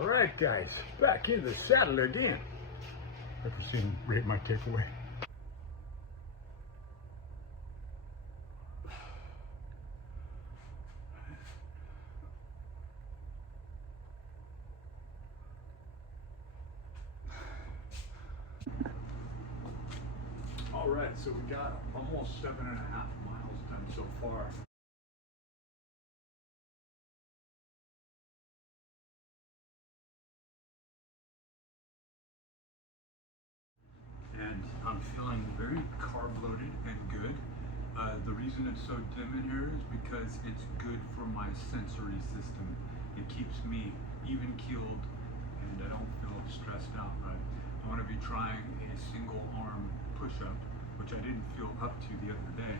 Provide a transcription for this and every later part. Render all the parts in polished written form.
All right, guys, back in the saddle again. Ever seen Rate My Takeaway? All right, so we got almost 7.5 miles done so far. And I'm feeling very carb loaded and good. The reason it's so dim in here is because it's good for my sensory system. It keeps me even keeled and I don't feel stressed out, right? I want to be trying a single arm push-up, which I didn't feel up to the other day.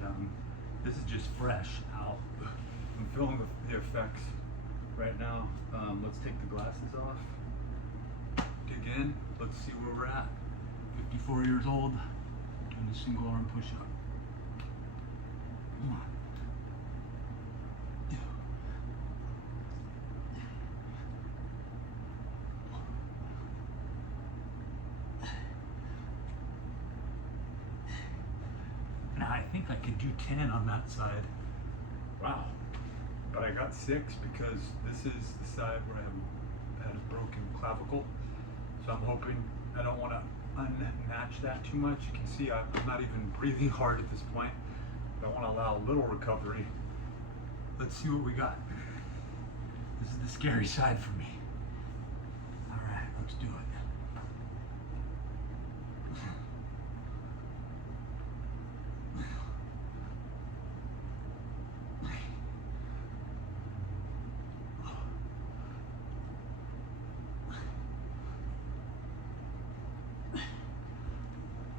And this is just fresh out. I'm feeling the effects right now. Let's take the glasses off. Dig in. Let's see where we're at. 54 years old, doing a single arm push-up. Come on. Now I think I could do 10 on that side. Wow. But I got 6 because this is the side where I had a broken clavicle. So I'm hoping I don't want to unmatch that too much. You can see I'm not even breathing hard at this point. I want to allow a little recovery. Let's see what we got. This is the scary side for me. All right, let's do it.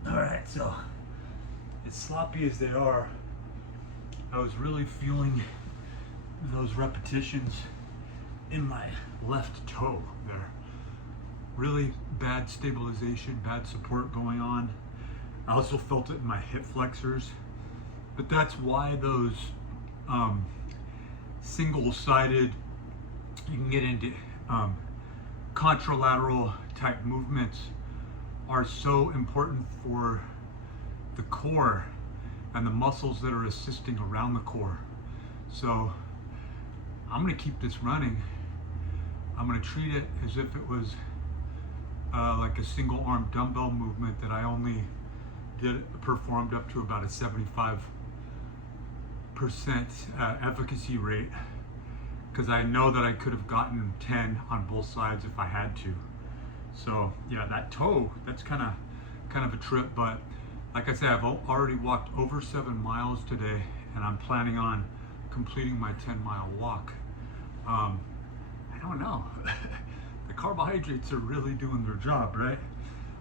All right, so as sloppy as they are, I was really feeling those repetitions in my left toe there. Really bad stabilization, bad support going on. I also felt it in my hip flexors, but that's why those single-sided, you can get into contralateral type movements are so important for the core and the muscles that are assisting around the core. So I'm gonna keep this running. I'm gonna treat it as if it was like a single arm dumbbell movement that I only performed up to about a 75% efficacy rate, because I know that I could have gotten 10 on both sides if I had to. So yeah, that toe, that's kind of a trip, but like I said, I've already walked over 7 miles today, and I'm planning on completing my 10-mile walk. I don't know. The carbohydrates are really doing their job, right?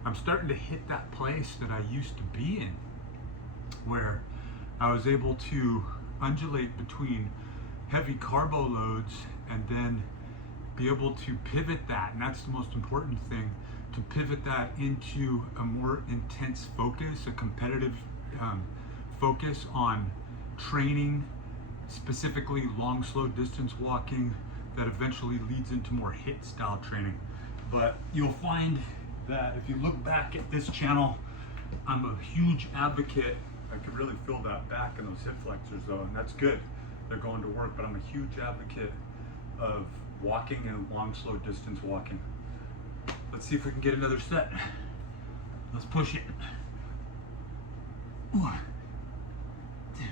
I'm starting to hit that place that I used to be in, where I was able to undulate between heavy carbo loads and then be able to pivot that, and that's the most important thing, to pivot that into a more intense focus, a competitive focus on training, specifically long, slow distance walking that eventually leads into more HIIT style training. But you'll find that if you look back at this channel, I'm a huge advocate. I can really feel that back in those hip flexors though, and that's good. They're going to work, but I'm a huge advocate of walking and long, slow distance walking. Let's see if we can get another set. Let's push it. 1, 2,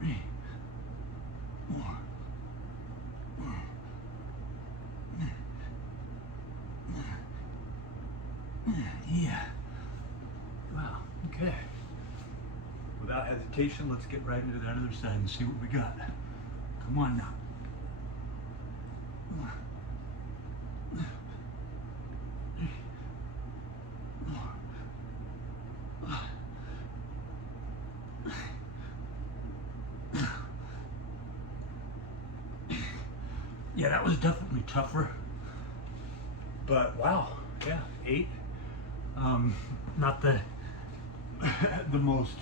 3, 4. Yeah. Wow. Okay. Without hesitation, let's get right into that other side and see what we got. Come on now. Yeah, that was definitely tougher, but wow, yeah, 8. Not the the most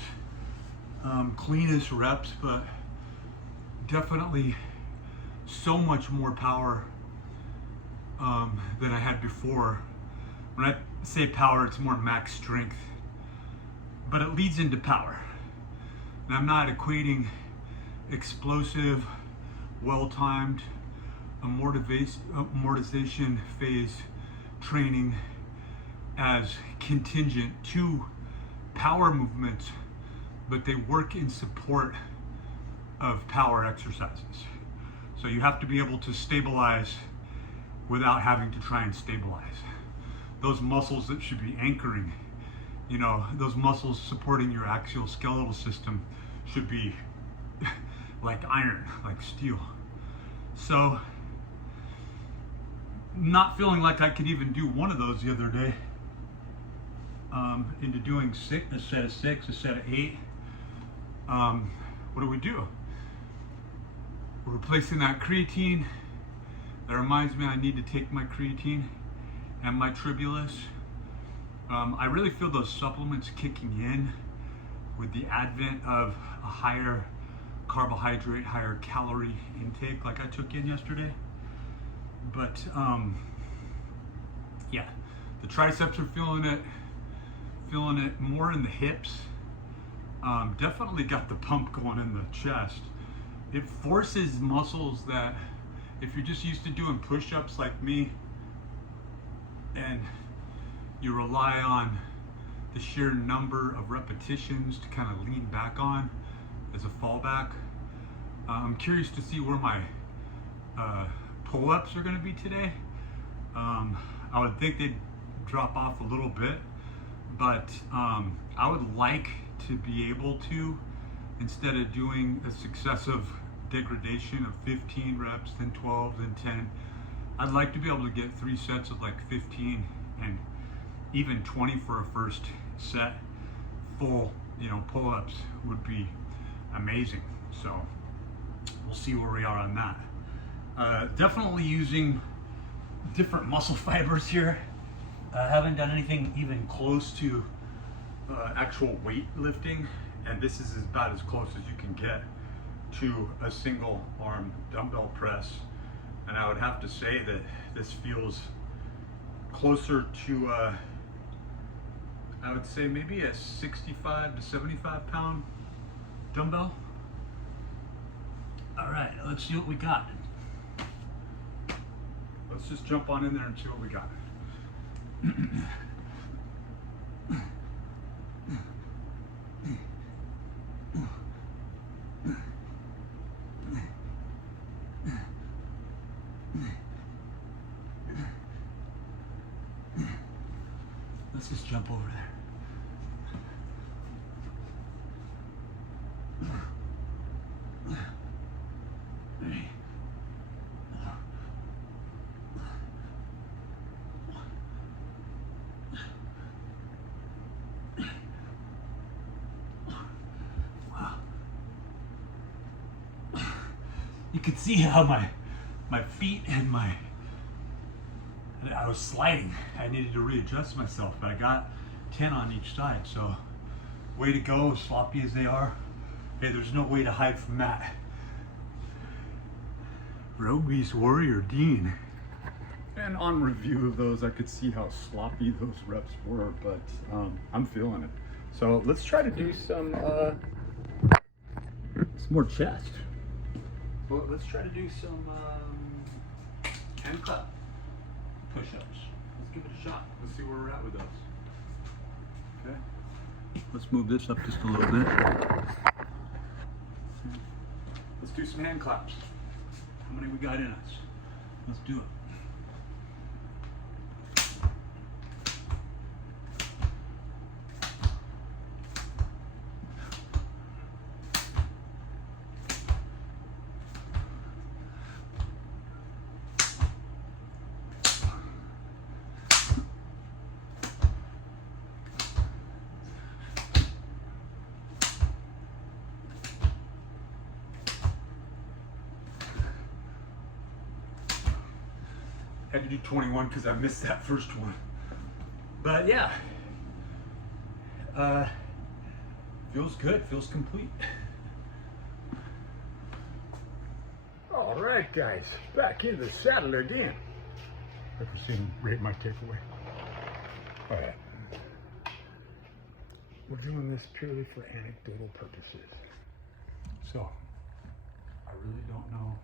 cleanest reps, but definitely so much more power than I had before. When I say power, it's more max strength, but it leads into power. And I'm not equating explosive, well-timed amortization phase training as contingent to power movements, but they work in support of power exercises. So you have to be able to stabilize without having to try and stabilize. Those muscles that should be anchoring, you know, those muscles supporting your axial skeletal system should be like iron, like steel. So, not feeling like I could even do one of those the other day, into doing a set of 6, a set of 8. What do? We're replacing that creatine. That reminds me I need to take my creatine and my tribulus. I really feel those supplements kicking in with the advent of a higher carbohydrate, higher calorie intake like I took in yesterday. But yeah, the triceps are feeling it more in the hips. Definitely got the pump going in the chest. It forces muscles that, if you're just used to doing push-ups like me, and you rely on the sheer number of repetitions to kind of lean back on as a fallback. I'm curious to see where my pull-ups are going to be today. I would think they'd drop off a little bit, but I would like to be able to, instead of doing a successive degradation of 15 reps, then 12, then 10, I'd like to be able to get 3 sets of like 15 and even 20 for a first set. Full, you know, pull-ups would be amazing. So we'll see where we are on that. Definitely using different muscle fibers here. I haven't done anything even close to actual weightlifting, and this is about as close as you can get to a single arm dumbbell press. And I would have to say that this feels closer to I would say maybe a 65 to 75 pound dumbbell. All right, let's see what we got. Let's just jump on in there and see what we got. Let's just jump over there. Wow. You can see how my feet and I was sliding. I needed to readjust myself, but I got 10 on each side, so way to go, sloppy as they are. Hey, there's no way to hide from that. Roby's Warrior Dean. And on review of those, I could see how sloppy those reps were, but I'm feeling it. So let's try to do some more chest. Well, let's try to do some hand clap push-ups. Let's give it a shot. Let's see where we're at with those. Okay. Let's move this up just a little bit. Let's do some hand claps. How many we got in us? Let's do it. Had to do 21 because I missed that first one. But yeah, feels good, feels complete. All right, guys, back in the saddle again. I proceed to rate my takeaway. All right. We're doing this purely for anecdotal purposes. So, I really don't know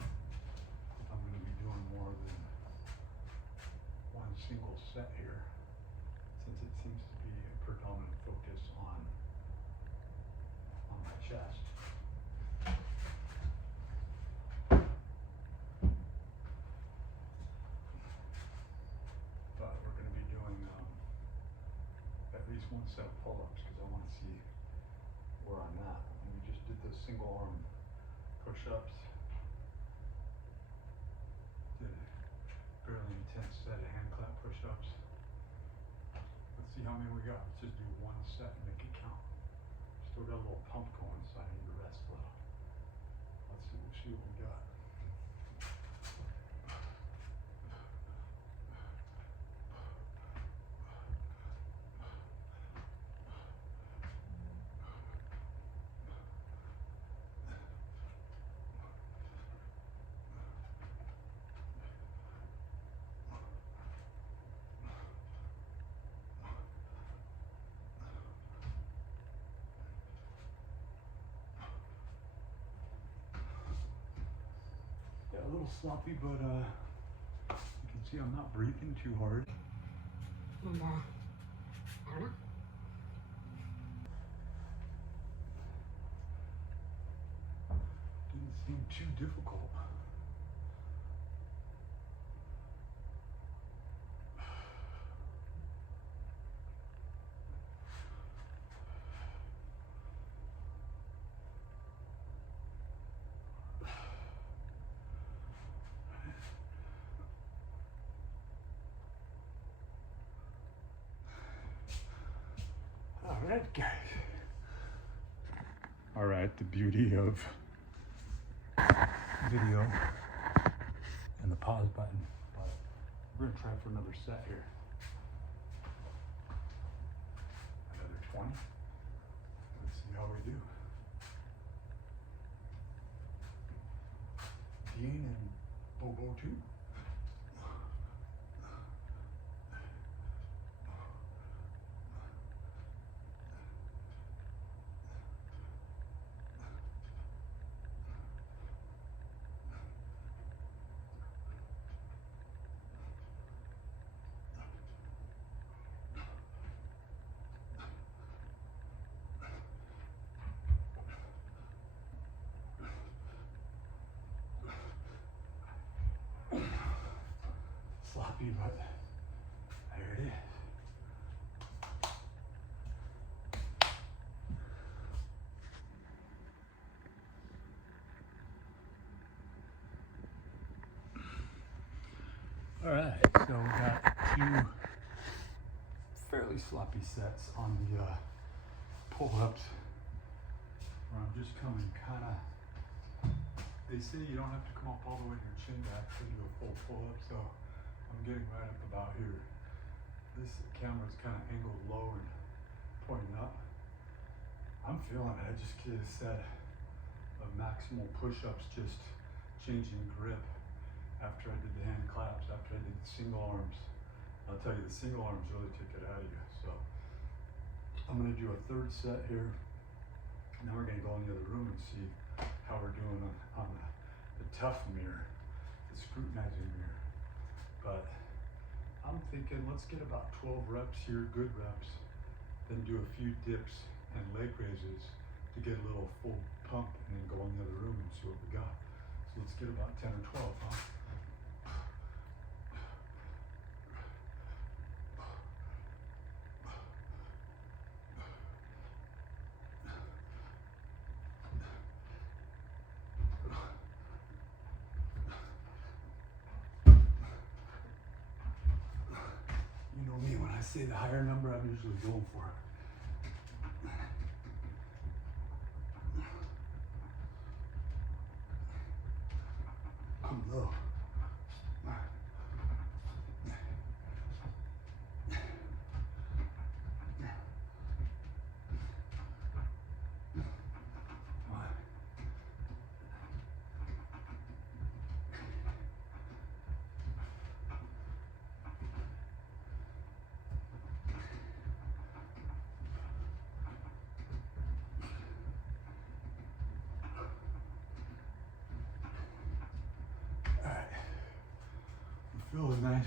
if I'm going to be doing more than one single set here, since it seems to be a predominant focus on my chest. But we're going to be doing at least one set of pull-ups because I want to see where I'm at. And we just did the single arm push-ups. Did a fairly intense set of hand clap push-ups. Let's see how many we got. Let's just do one set and make it count. Still got a little pump going, so I need to rest a little. Let's see, we'll see what we got. Yeah, a little sloppy, but you can see I'm not breathing too hard. And I don't know. Didn't seem too difficult. All right, guys. All right, the beauty of video and the pause button. But we're gonna try for another set here. Another 20. Let's see how we do. Dean and Bobo too. Sloppy, but there it is. All right, so we got two fairly sloppy sets on the pull-ups where I'm just coming kind of, they say you don't have to come up all the way to your chin back to do a full pull-up, so I'm getting right up about here. This camera's kind of angled low and pointing up. I'm feeling it. I just did a set of maximal push-ups, just changing grip after I did the hand claps, after I did the single arms. I'll tell you, the single arms really took it out of you. So I'm gonna do a third set here. Now we're gonna go in the other room and see how we're doing on the tough mirror, the scrutinizing mirror. But I'm thinking let's get about 12 reps here, good reps, then do a few dips and leg raises to get a little full pump, and then go in the other room and see what we got. So let's get about 10 or 12, huh? You know me, when I say the higher number, I'm usually going for it. I'm low. Feels nice.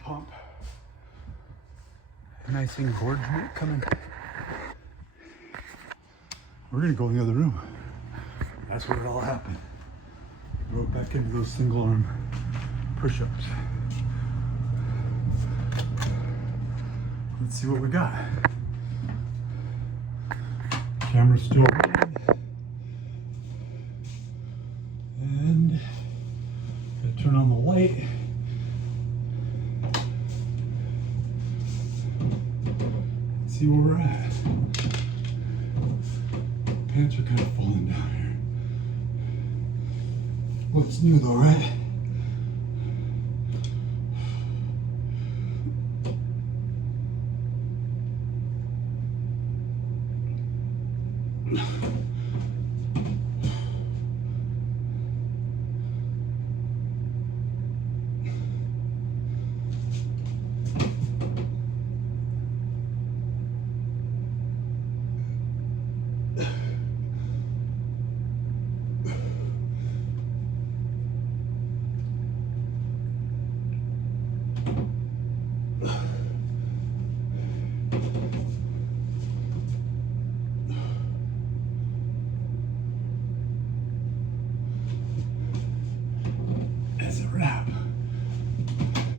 Pump. Nice engorgement coming. We're gonna go in the other room. That's where it all happened. Go back into those single arm push-ups. Let's see what we got. Camera's still rolling. And gotta turn on the light. Let's see where we're at. Pants are kind of falling down here. What's new though, right?